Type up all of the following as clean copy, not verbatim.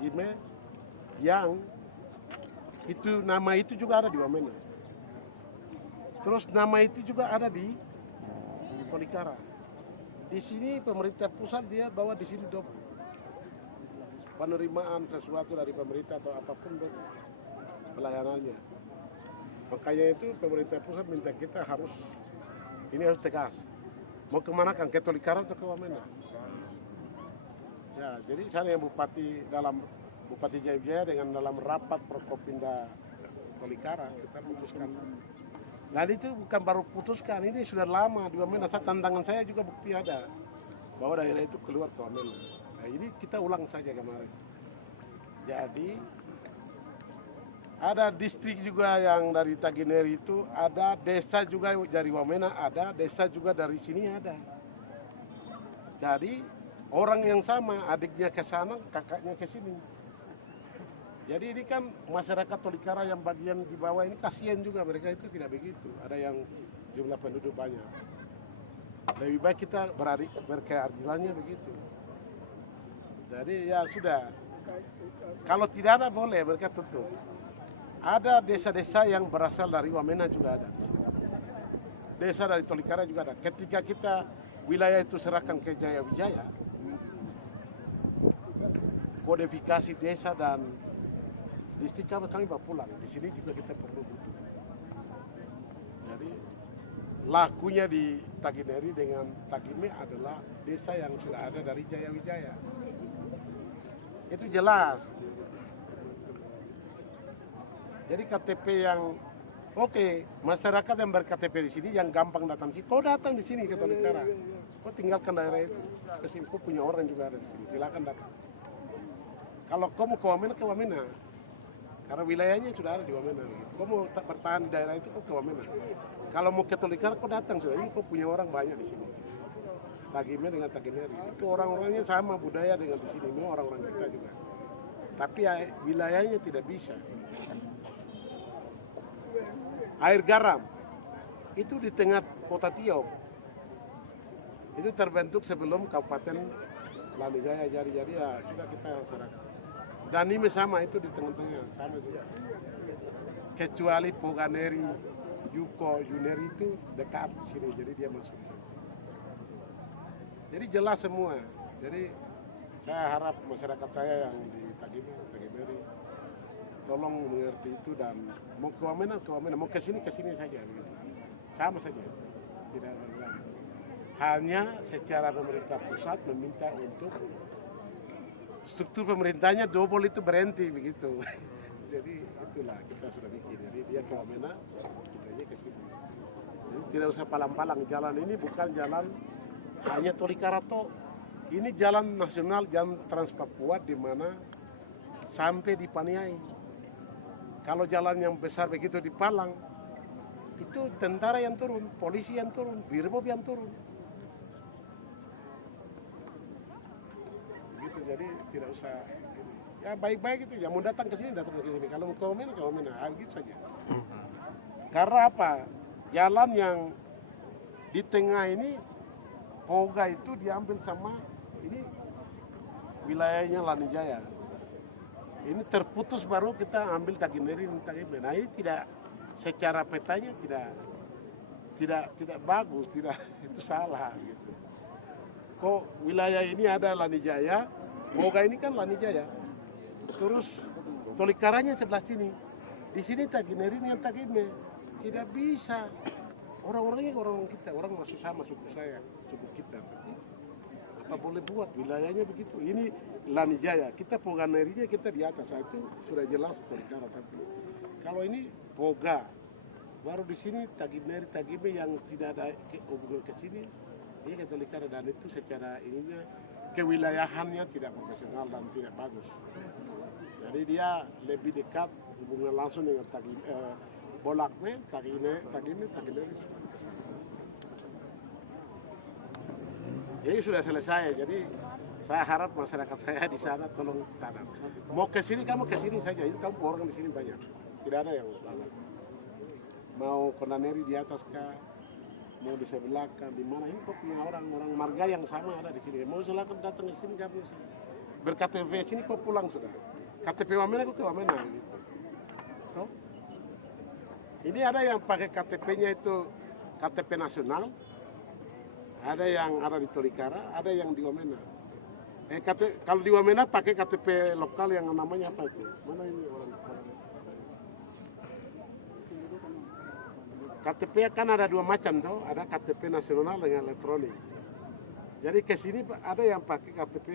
Tagime yang itu nama itu juga ada di Wamena. Terus nama itu juga ada di Tolikara. Di sini pemerintah pusat dia bawa di sini dop penerimaan sesuatu dari pemerintah atau apapun dop pelayanannya. Makanya itu pemerintah pusat minta kita harus tegas. Mau kemana kan? Ke Tolikara atau ke Wamena? Ya, jadi sana yang Bupati Jayabjaya dengan dalam rapat Prokopimda Tolikara kita putuskan. Nah itu bukan baru putuskan, ini sudah lama di Wamena. Tantangan saya juga bukti ada bahwa daerah itu keluar ke Wamena. Nah ini kita ulang saja kemarin. Jadi ada distrik juga yang dari Tagineri itu, ada desa juga dari Wamena, ada desa juga dari sini ada. Jadi orang yang sama, adiknya ke sana, kakaknya ke sini. Jadi ini kan masyarakat Tolikara yang bagian di bawah ini kasihan juga, mereka itu tidak begitu. Ada yang jumlah penduduk banyak. Lebih baik kita berkeadilannya begitu. Jadi ya sudah. Kalau tidak ada boleh mereka tutup. Ada desa-desa yang berasal dari Wamena juga ada di situ. Desa dari Tolikara juga ada. Ketika kita wilayah itu serahkan ke Jayawijaya, kodifikasi desa dan distrik kami bawa pulang. Di sini juga kita perlu butuh. Jadi lakunya di Tagineri dengan Tagime adalah desa yang sudah ada dari Jayawijaya. Itu jelas. Jadi KTP yang oke, masyarakat yang berKTP di sini yang gampang datang sini. Kau datang di sini ke Tolikara. Kau tinggalkan daerah itu. Ke sini kau punya orang juga ada di sini. Silakan datang. Kalau kau mau ke Wamena. Karena wilayahnya sudah ada di Wamena. Gitu. Kau mau bertahan di daerah itu kau ke Wamena. Kalau mau ke Tolikara kau datang sudah. Ini kau punya orang banyak di sini. Tagime dengan Tagineri. Itu orang-orangnya sama budaya dengan di sini. Ini orang-orang kita juga. Tapi wilayahnya tidak bisa. Air garam itu di tengah kota Tiop. Itu terbentuk sebelum Kabupaten Lanijaya jadi ya sudah kita serahkan. Dan ini sama itu di tengah-tengah sama juga. Kecuali Poganeri, Yuko, Yuneri itu dekat sini jadi dia masuk. Jadi jelas semua. Jadi saya harap masyarakat saya yang di Tagineri tolong mengerti itu dan mau ke Wamena, mau ke sini saja gitu. Sama saja, tidak ada. Hanya secara pemerintah pusat meminta untuk struktur pemerintahnya double itu berhenti begitu. Jadi itulah kita sudah bikin. Jadi dia ke Wamena, kitanya ke sini. Jadi tidak usah palang-palang. Jalan ini bukan jalan hanya Tolikara toh. Ini jalan nasional, jalan Trans Papua di mana sampai di Paniai. Kalau jalan yang besar begitu di Palang, itu tentara yang turun, polisi yang turun, birmob yang turun. Begitu, jadi tidak usah. Ya baik-baik itu, yang mau datang ke sini. Kalau mau ke Wamena, gitu saja. Karena apa? Jalan yang di tengah ini, Poga itu diambil sama ini wilayahnya Lanijaya. Ini terputus baru kita ambil Tagineri dan Tagime. Nah ini tidak secara petanya tidak bagus, tidak itu salah gitu. Kok wilayah ini ada Lanijaya, Poga ini kan Lanijaya. Terus Tolikaranya sebelah sini. Di sini Tagineri dengan Tagime. Tidak bisa. Orang-orangnya orang kita, orang masih sama suku saya, suku kita. Apa boleh buat wilayahnya begitu. Ini Lanijaya, kita Poganerinya kita di atas, itu sudah jelas Tolikara. Tapi kalau ini Poga, baru di sini Tagineri, Tagime yang tidak ada hubungan ke sini, dia ke Tolikara dan itu secara ininya kewilayahannya tidak profesional dan tidak bagus. Jadi dia lebih dekat hubungan langsung dengan Bolakme, Tagime, Tagineri. Jadi sudah selesai. Jadi saya harap masyarakat saya di sana tolong sadar. Mau ke sini kamu ke sini saja. Itu kamu orang di sini banyak. Tidak ada yang salah. Mau Konaneri di atas kah? Mau di sebelah kah? Di mana? Ini kok punya orang marga yang sama ada di sini. Mau silakan datang ke sini kamu sini. berKTP sini kok pulang sudah. KTP Wamena kok ke Wamena gitu. Toh? Ini ada yang pakai KTP-nya itu KTP nasional, ada yang ada di Tolikara, ada yang di Wamena. Kalau di Wamena pakai KTP lokal yang namanya apa itu? Mana ini orang? KTP kan ada dua macam tuh, ada KTP nasional dengan elektronik. Jadi ke sini ada yang pakai KTP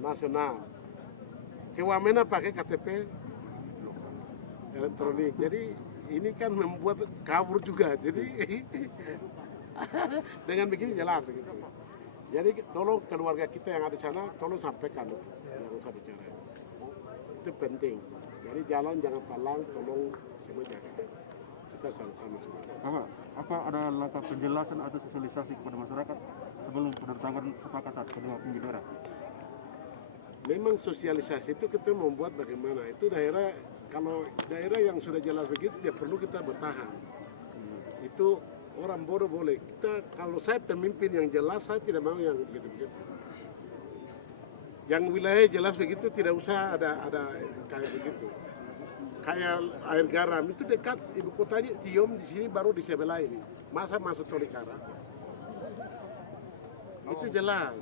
nasional. Ke Wamena pakai KTP elektronik. Jadi ini kan membuat kabur juga. Jadi dengan begini jelas gitu. Jadi tolong keluarga kita yang ada di sana, tolong sampaikan yang saya bicara. Itu penting. Jadi jalan jangan palang, tolong semua jaga. Kita sama-sama semua. Apa ada langkah penjelasan atau sosialisasi kepada masyarakat sebelum penertangan kesepakatan kedua pengendara? Memang sosialisasi itu kita membuat bagaimana. Itu daerah, kalau daerah yang sudah jelas begitu, ya perlu kita bertahan. Itu orang bodoh boleh. Kalau saya pemimpin yang jelas, saya tidak mau yang begitu-begitu. Yang wilayah jelas begitu, tidak usah ada kayak begitu. Kayak air garam itu dekat ibu kotanya Tiom, di sini baru di sebelah ini. Masa masuk Tolikara? Itu jelas.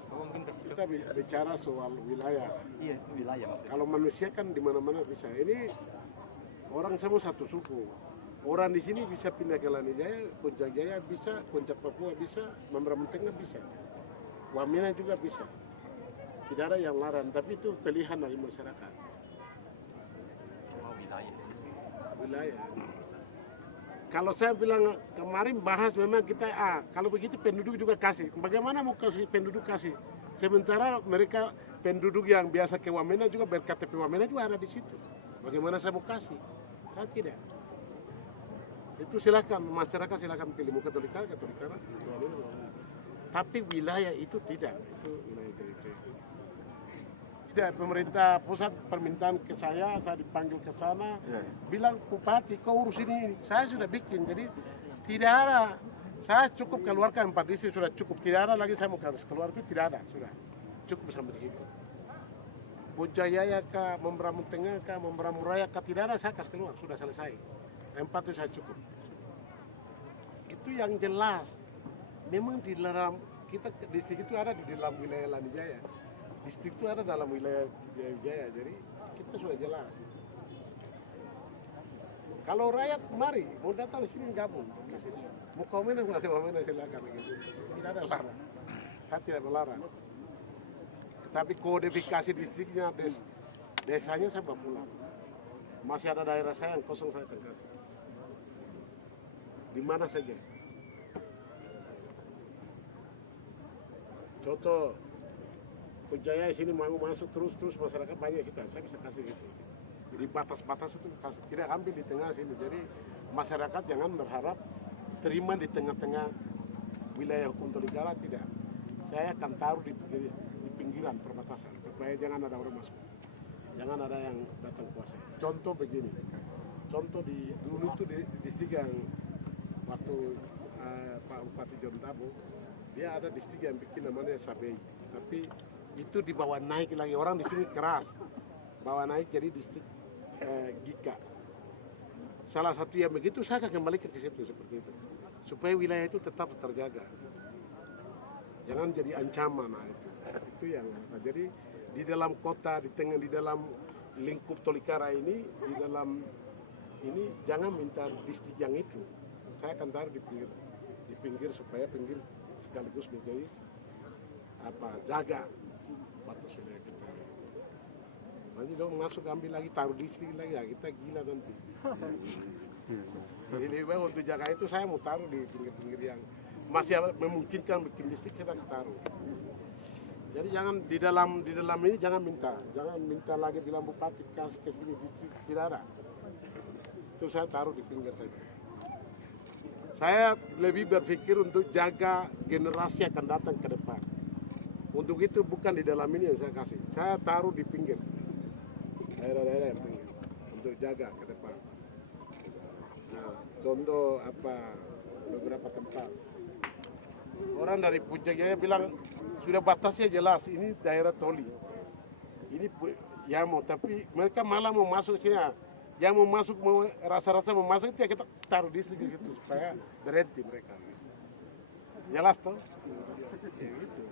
Kita bicara soal wilayah. Iya, wilayah maksudnya. Kalau manusia kan di mana-mana bisa. Ini orang semua satu suku. Orang di sini bisa pindah ke Lanijaya, Puncak Jaya bisa, Puncak Papua bisa, Mamberamo Tengah bisa. Wamena juga bisa. Tidak ada yang larang, tapi itu pilihan dari masyarakat. Wilayah. Kalau saya bilang kemarin bahas memang kita kalau begitu penduduk juga kasih. Bagaimana mau kasih penduduk kasih? Sementara mereka penduduk yang biasa ke Wamena juga berKTP Wamena juga ada di situ. Bagaimana saya mau kasih? Kan tidak. Itu silakan masyarakat silakan pilih mau ke Tolikara, Wamena. Tapi wilayah itu tidak. Itu wilayah JP. Tidak, pemerintah pusat permintaan ke saya dipanggil ke sana, bilang Bupati kau urus ini. Saya sudah bikin, jadi tidak ada. Saya cukup keluarkan 4 distrik sudah cukup, tidak ada lagi saya mau harus keluar itu tidak ada, sudah cukup sampai di situ. Bojaya kah, Mamberamo Tengah kah, Mamberamo Raya kah, tidak ada saya kasih keluar, sudah selesai. 4 itu saya cukup. Itu yang jelas. Memang di dalam kita distrik itu ada di dalam wilayah Lanijaya. Distrik itu ada dalam wilayah Jaya, jadi kita sudah jelas. Kalau rakyat mari mau datang di sini gabung, mau komen silakan gitu. Tidak ada larang, saya tidak melarang. Tetapi kodifikasi distriknya, desanya saya bawa pulang. Masih ada daerah saya yang kosong saya akan kasih. Di mana saja. Contoh Jaya sini mau masuk terus masyarakat banyak kita, saya bisa kasih gitu. Di batas-batas itu tidak ambil di tengah sini. Jadi masyarakat jangan berharap terima di tengah-tengah wilayah hukum Tolikara, tidak. Saya akan taruh di pinggiran perbatasan supaya jangan ada orang masuk, jangan ada yang datang kuasa. Contoh begini, contoh dulu itu di distrik yang waktu Pak Bupati John Tabo, dia ada distrik yang bikin namanya Sabei, tapi itu dibawa naik lagi, orang di sini keras bawa naik jadi distrik Gika. Salah satu yang begitu saya akan kembalikan ke situ seperti itu supaya wilayah itu tetap terjaga, jangan jadi ancaman. Itu yang jadi di dalam kota, di tengah, di dalam lingkup Tolikara ini, di dalam ini jangan minta distrik yang itu. Saya akan taruh di pinggir supaya pinggir sekaligus menjadi jaga batas wilayah kita. Nanti dong masuk ambil lagi taruh distrik lagi, ya kita gila nanti. Jadi lebih baik untuk jaga itu saya mau taruh di pinggir-pinggir yang masih memungkinkan bikin distrik, kita taruh. Jadi jangan di dalam ini jangan minta lagi bilang Bupati kasih ke sini, tidak ada. Itu saya taruh di pinggir saja. Saya lebih berpikir untuk jaga generasi akan datang ke depan. Untuk itu bukan di dalam ini yang saya kasih. Saya taruh di pinggir, daerah-daerah yang pinggir, untuk jaga ke depan. Nah, contoh beberapa tempat. Orang dari Puncak Jaya bilang sudah batasnya jelas, ini daerah toli. Ini ya mau, tapi mereka malah mau masuk sini. Yang mau masuk, mau rasa-rasa mau masuk itu ya kita taruh distrik di situ supaya berhenti mereka. Jelas toh? Ya gitu.